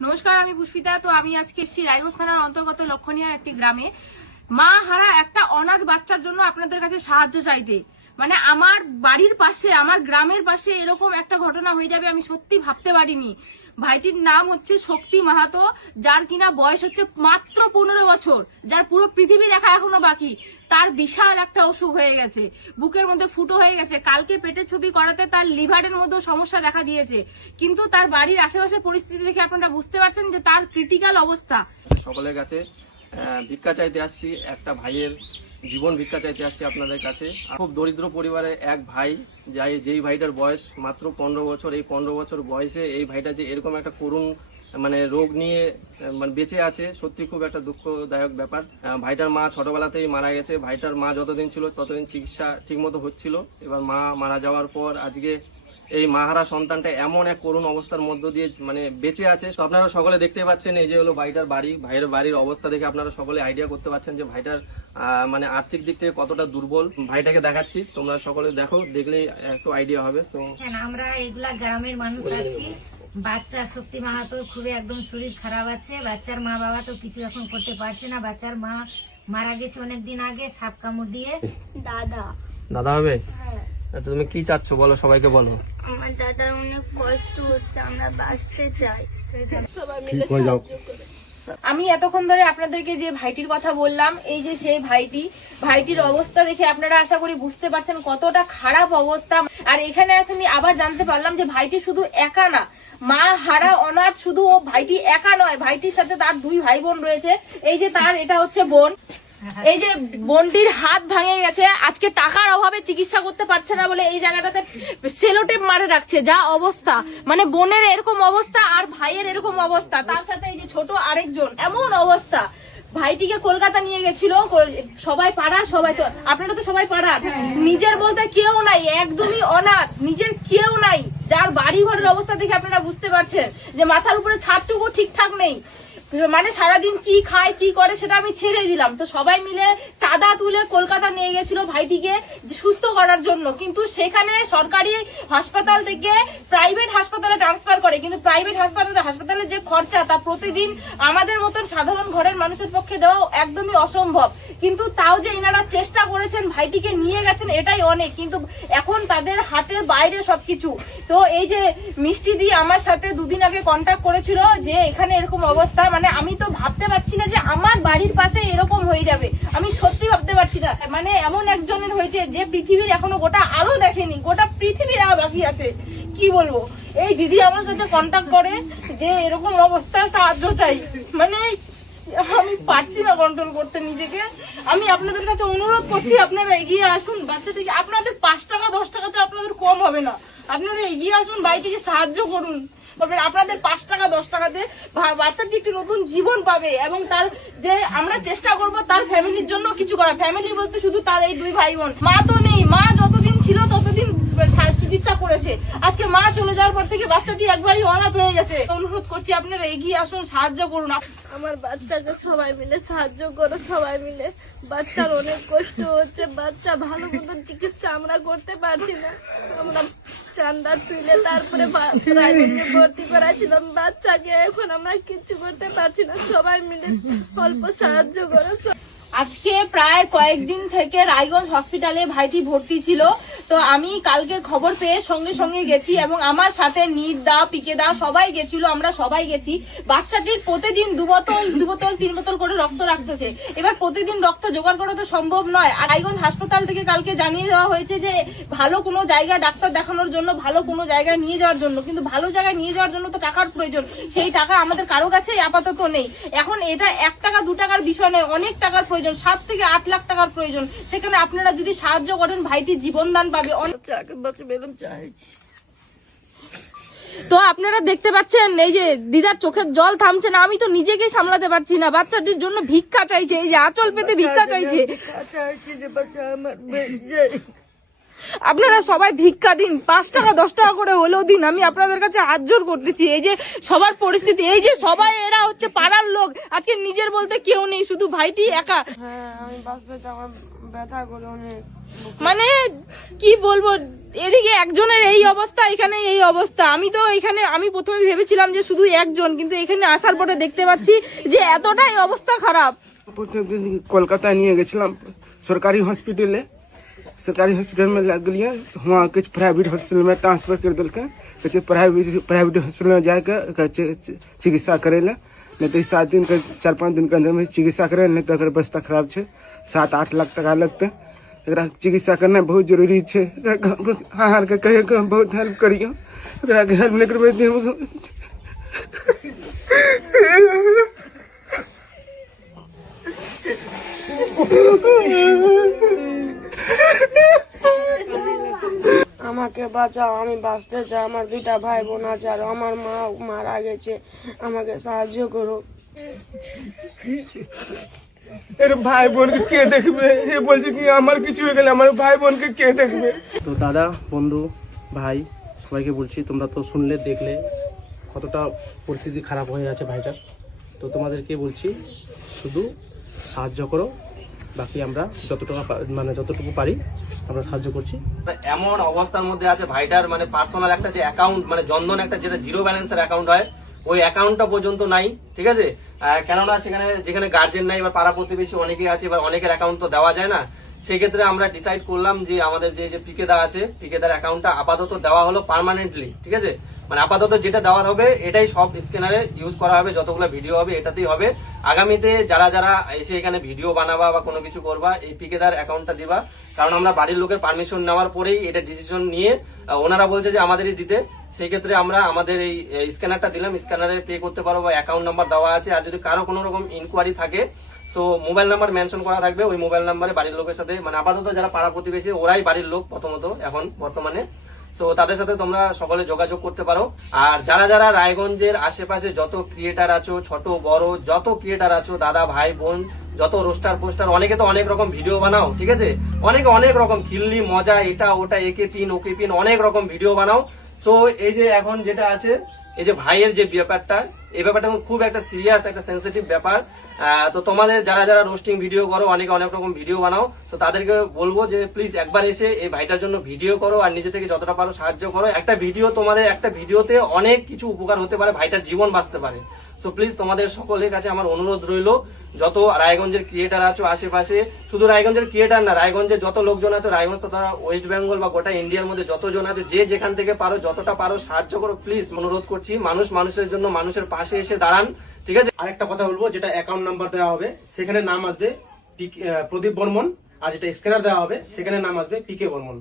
নমস্কার, আমি পুষ্পিতা। তো আমি আজকে এসেছি রায়গঞ্জ থানার অন্তর্গত লক্ষণীয়ার একটি গ্রামে মা হারা একটা অনাথ বাচ্চার জন্য আপনাদের কাছে সাহায্য চাইতে। মানে আমার বাড়ির পাশে, আমার গ্রামের পাশে এরকম একটা ঘটনা হয়ে যাবে আমি সত্যি ভাবতে পারিনি। ভাইটির নাম হচ্ছে শক্তি মাহাতো, যার কিনা বয়স হচ্ছে মাত্র 15 বছর, যার পুরো পৃথিবী দেখা এখনো বাকি। তার বিশাল একটা অসুখ হয়ে গেছে, বুকের মধ্যে ফুটো হয়ে গেছে। কালকে পেটের ছবি করাতে তার লিভারের মধ্যে সমস্যা দেখা দিয়েছে, কিন্তু তার বাড়ির আশেপাশে পরিস্থিতি দেখে আপনারা বুঝতে পারছেন যে তার ক্রিটিক্যাল অবস্থা। সকলের কাছে ভিক্ষা চাইতে আসছি, একটা ভাইয়ের জীবন ভিক্ষা চাইতে আসছি আপনাদের কাছে। খুব দরিদ্র পরিবারের এক ভাই, যেই ভাইটার বয়স মাত্র 15 বছর। এই 15 বছর বয়সে এই ভাইটা যে এরকম একটা করুণ রোগ নিয়ে বেঁচে আছে, সত্যি খুব একটা দুঃখদায়ক ব্যাপার। ভাইটার মা ছোটবেলাতেই মারা গেছে। ভাইটার মা যতদিন ছিল ততদিন চিকিৎসা ঠিকমতো হচ্ছিল। এবার মা মারা যাওয়ার পর আজকে এই মাহারা সন্তানটা এমন এক করুণ অবস্থার মধ্য দিয়ে বেঁচে আছে। আপনারা সকলে দেখতে পাচ্ছেন, এই যে হলো ভাইটার বাড়ি। ভাইয়ের বাড়ির অবস্থা দেখে আপনারা সকলে আইডিয়া করতে পারছেন যে ভাইটার আর্থিক দিক থেকে কতটা দুর্বল। ভাইটাকে দেখাচ্ছি, তোমরা সকলে দেখো, দেখলেই একটু আইডিয়া হবে। তো আমরা এগুলা গ্রামের মানুষ আছি। বাচ্চা শক্তি মাহাতো খুবই একদম শরীর খারাপ আছে। বাচ্চার মা বাবা তো কিছু এখন করতে পারছে না। বাচ্চার মা মারা গেছে অনেকদিন আগে সাপ কামড় দিয়ে। দাদা হবে? আচ্ছা, তুমি কি চাচ্ছ বলো, সবাইকে বলো। আমার দাদার অনেক কষ্ট হচ্ছে, আমরা বাঁচতে চাই। আমি এতক্ষণ ধরে আপনাদেরকে যে ভাইটির কথা বললাম, এই যে সেই ভাইটির অবস্থা দেখে আপনারা আশা করি বুঝতে পারছেন কতটা খারাপ অবস্থা। আর এখানে এসে আমি আবার জানতে পারলাম যে ভাইটি শুধু একা না, মা হারা অনাথ শুধু ও ভাইটি একা নয়, ভাইটির সাথে তার 2 ভাই বোন রয়েছে। এই যে তার এটা হচ্ছে বোন, এই যে বোনটির হাত ভাঙে গেছে, আজকে টাকার অভাবে চিকিৎসা করতে পারছে না বলে এই জায়গাটাতে সেলোটেপ মারে রাখছে। যা অবস্থা, মানে বোনের এরকম অবস্থা আর ভাইয়ের এরকম অবস্থা, তার সাথে এই যে ছোট আরেকজন, এমন অবস্থা। ভাইটিকে কলকাতা নিয়ে গেছিল সবাই পাড়ার, সবাই তো আপনারা তো সবাই পাড়ার, নিজের বলতে কেউ নাই, একদমই অনাথ, নিজের কেউ নাই। যার বাড়ি ঘরের অবস্থা দেখে আপনারা বুঝতে পারছেন যে মাথার উপরে ছাদটুকু ঠিকঠাক নেই। মানে সারাদিন কি খায় কি করে সেটা আমি ছেড়ে দিলাম। তো সবাই মিলে চাঁদা তুলে কলকাতা নিয়ে গেছিল ভাইটিকে সুস্থ করার জন্য, কিন্তু সেখানে সরকারি হাসপাতাল থেকে প্রাইভেট হাসপাতালে ট্রান্সফার করে, কিন্তু প্রাইভেট হাসপাতালে যে খরচা তা প্রতিদিন আমাদের মতন সাধারণ ঘরের মানুষের পক্ষে দেওয়া একদমই অসম্ভব। কিন্তু তাও যে এনারা চেষ্টা করেছেন, ভাইটিকে নিয়ে গেছেন, এটাই অনেক। কিন্তু এখন তাদের হাতের বাইরে সবকিছু। তো এই যে মিষ্টি দি আমার সাথে 2 দিন আগে কন্ট্যাক্ট করেছিল যে এখানে এরকম অবস্থা। মানে আমি তো ভাবতে পারছি না যে আমার বাড়ির পাশে এরকম হয়ে যাবে, আমি সত্যি ভাবতে পারছি না। মানে এমন একজনের হয়েছে যে পৃথিবীর এখনো গোটা আলো দেখেনি, গোটা পৃথিবী দেখা বাকি আছে। কি বলবো, এই দিদি আমার সাথে কন্ট্যাক্ট করে যে এরকম অবস্থায় সাহায্য চাই। মানে আমি পারছি না কন্ট্রোল করতে নিজেকে। আমি আপনাদের কাছে অনুরোধ করছি, আপনারা এগিয়ে আসুন। বাচ্চাটিকে আপনাদের 5 টাকা 10 টাকাতে আপনাদের কম হবে না, আপনারা এগিয়ে আসুন, ভাইটিকে সাহায্য করুন। আপনাদের 5 টাকা 10 টাকাতে বাচ্চাটি একটি নতুন জীবন পাবে। এবং তার যে আমরা চেষ্টা করব তার ফ্যামিলির জন্য কিছু করা। ফ্যামিলি বলতে শুধু তার এই 2 ভাই বোন, মা তো নেই। মা যতদিন ছিল ততদিন চিকিৎসা করেছে, আজকে মা চলে যাওয়ার পর থেকে বাচ্চাটি একবারই অনাথ হয়ে গেছে। অনুরোধ করছি আপনারা এগিয়ে আসুন, সাহায্য করুন। আমার বাচ্চাকে সবাই মিলে সাহায্য করো, সবাই মিলে। বাচ্চার অনেক কষ্ট হচ্ছে, বাচ্চা ভালো মতন চিকিৎসা আমরা করতে পারছি না। আমরা চান্দা তুলে তারপরে প্রাইভেটে ভর্তি করাছিলাম বাচ্চাকে, এখন আমরা কিচ্ছু করতে পারছি না। সবাই মিলে অল্প সাহায্য করো। আজকে প্রায় কয়েকদিন থেকে রায়গঞ্জ হসপিটালে ভাইটি ভর্তি ছিল। তো আমি কালকে খবর পেয়ে সঙ্গে সঙ্গে গেছি এবং আমার সাথে নীট দা, পিকে দা সবাই গেছিল, আমরা সবাই গেছি। বাচ্চাটির প্রতিদিন 2 বোতল 3 বোতল করে রক্ত রাখতেছে। এবার প্রতিদিন রক্ত জোগাড় করা তো সম্ভব নয়। আর রায়গঞ্জ হাসপাতাল থেকে কালকে জানিয়ে দেওয়া হয়েছে যে ভালো কোনো জায়গায় ডাক্তার দেখানোর জন্য, ভালো কোনো জায়গায় নিয়ে যাওয়ার জন্য, কিন্তু ভালো জায়গায় নিয়ে যাওয়ার জন্য তো টাকার প্রয়োজন। সেই টাকা আমাদের কারো কাছে আপাতত নেই। এখন এটা 1 টাকা 2 টাকার বিষয় নয়, অনেক টাকার প্রয়োজন, 7 থেকে 8 লাখ টাকার প্রয়োজন। সেখানে আপনারা যদি সাহায্য করেন ভাইটি জীবনদান পাবে। তো আপনারা দেখতে পাচ্ছেন এই যে দিদার চোখের জল থামছে না। আমি তো নিজেকে সামলাতে পারছি না, বাচ্চাটির জন্য ভিক্ষা চাইছে, এই যে আঁচল পেতে ভিক্ষা চাইছে। আপনারা সবাই ভিক্ষা দিন, 5 টাকা 10 টাকা করে হলেও দিন, আমি আপনাদের কাছে হাত জোর করতেছি। এই যে সবার পরিস্থিতি, এই যে সবাই এরা হচ্ছে পাড়ার লোক, আজকে নিজের বলতে কেউ নেই, শুধু ভাইটি একা। হ্যাঁ আমি বাঁচতে চাই, আমার ব্যথা করে অনেক। মানে কি বলবো, এদিকে একজনের এই অবস্থা, এখানে এই অবস্থা। আমি তো এখানে আমি প্রথমে ভেবেছিলাম যে শুধু একজন, কিন্তু এখানে আসার পরে দেখতে পাচ্ছি যে এতটাই অবস্থা খারাপ। প্রত্যেকদিন কলকাতায় নিয়ে গেছিলাম সরকারি हॉस्पिटल में लग गया, वहाँ कुछ प्राइवेट हॉस्पिटल में ट्रांसफर कर दिलके, कहते प्राइवेट हॉस्पिटल में जाके चिकित्सा करेला, नहीं तो 7 दिन के 4-5 दिन के अंदर में चिकित्सा करे, नहीं तो अगर बस्ता खराब है 7-8 लाख टका लगते। एकरा चिकित्सा करना बहुत जरूरी है। हार के कहे बहुत हेल्प करियो, हेल्प नहीं करबे আমাকে বাঁচাও, আমি বাঁচতে চাই। আমার 2টা ভাই বোন আছে, আর আমার মা মারা গেছে, আমাকে সাহায্য করো। এর ভাই বোনকে কে দেখবে? এ বলছে কি আমার কিছু হয়ে গেলে আমার ভাই বোনকে কে দেখবে? তো দাদা, বন্ধু, ভাই সবাইকে বলছি, তোমরা তো শুনলে, দেখলে কতটা পরিস্থিতি খারাপ হয়ে আছে ভাইটার। তো তোমাদেরকে বলছি শুধু সাহায্য করো, বাকি আমরা যতটুকু পারি আমরা সাহায্য করছি। এমন অবস্থার মধ্যে আছে ভাইটার, মানে পার্সোনাল একটা যে অ্যাকাউন্ট, মানে জনধন একটা যেটা 0 ব্যালেন্সের অ্যাকাউন্ট হয়, ওই অ্যাকাউন্টটা পর্যন্ত নাই। ঠিক আছে, কেননা সেখানে যেখানে গার্জেন নাই বা পাড়া প্রতিবেশী অনেকেই আছে, এবার অনেকের অ্যাকাউন্ট তো দেওয়া যায় না। সেই ক্ষেত্রে আমরা ডিসাইড করলাম যে আমাদের যে পিকেদা আছে, পিকেদার অ্যাকাউন্টটা আপাতত দেওয়া হলো পার্মানেন্টলি। ঠিক আছে, মানে আপাতত যেটা দেওয়া হবে এটাই সব স্ক্যানারে ইউজ করা হবে, যতগুলো ভিডিও হবে এটাতেই হবে। আগামীতে যারা যারা এসে এখানে ভিডিও বানাবা বা কোনো কিছু করবা, এই পিকেদার অ্যাকাউন্টটা দিবা, কারণ আমরা বাড়ির লোকের পারমিশন নেওয়ার পরেই এটা ডিসিশন নিয়ে ওনারা বলছে যে আমাদেরই দিতে। সেই ক্ষেত্রে আমরা আমাদের এই স্ক্যানারটা দিলাম, স্ক্যানারে পে করতে পারো বা অ্যাকাউন্ট নাম্বার দেওয়া আছে। আর যদি কারো কোনো রকম ইনকোয়ারি থাকে, সো মোবাইল নাম্বার মেনশন করা থাকবে, ওই মোবাইল নাম্বারে বাড়ির লোকের সাথে, মানে আপাতত যারা পাড়া প্রতিবেশী ওরাই বাড়ির লোক প্রথমত এখন বর্তমানে, সো তাদের সাথে তোমরা সকলে যোগাযোগ করতে পারো। আর যারা যারা রায়গঞ্জের আশেপাশে যত ক্রিয়েটার আছো, ছোট বড় যত ক্রিয়েটার আছো, দাদা ভাই বোন, যত রোস্টার পোস্টার, অনেকে তো অনেক রকম ভিডিও বানাও। ঠিক আছে, অনেকে অনেক রকম খিল্লি মজা, এটা ওটা, একে পিন ওকে পিন, অনেক রকম ভিডিও বানাও। সো এই যে এখন যেটা আছে, এই যে ভাইয়ের যে ব্যাপারটা, এই ব্যাপারটা খুব একটা সিরিয়াস, একটা সেন্সিটিভ ব্যাপার। তো তোমাদের যারা যারা রোস্টিং ভিডিও করো, অনেকে অনেক রকম ভিডিও বানাও, তো তাদেরকে বলবো যে প্লিজ একবার এসে এই ভাইটার জন্য ভিডিও করো, আর নিজে থেকে যতটা পারো সাহায্য করো। একটা ভিডিও, তোমাদের একটা ভিডিওতে অনেক কিছু উপকার হতে পারে, ভাইটার জীবন বাঁচতে পারে। সো প্লিজ তোমাদের সকলের কাছে আমার অনুরোধ রইলো, যত রায়গঞ্জের ক্রিয়েটার আছো আশেপাশে, শুধু রায়গঞ্জের ক্রিয়েটার না, রায়গঞ্জের যত লোকজন আছো, রায়গঞ্জ তথা ওয়েস্ট বেঙ্গল বা গোটা ইন্ডিয়ার মধ্যে যতজন আছে, যে যেখান থেকে পারো যতটা পারো সাহায্য করো, প্লিজ অনুরোধ করছি। মানুষ মানুষের জন্য মানুষের পাশে এসে দাঁড়ান। ঠিক আছে, আরেকটা কথা বলবো, যেটা অ্যাকাউন্ট নাম্বার দেওয়া হবে সেখানে নাম আসবে প্রদীপ বর্মন, আর যেটা স্ক্যানার দেওয়া হবে সেখানে নাম আসবে পিকে বর্মন।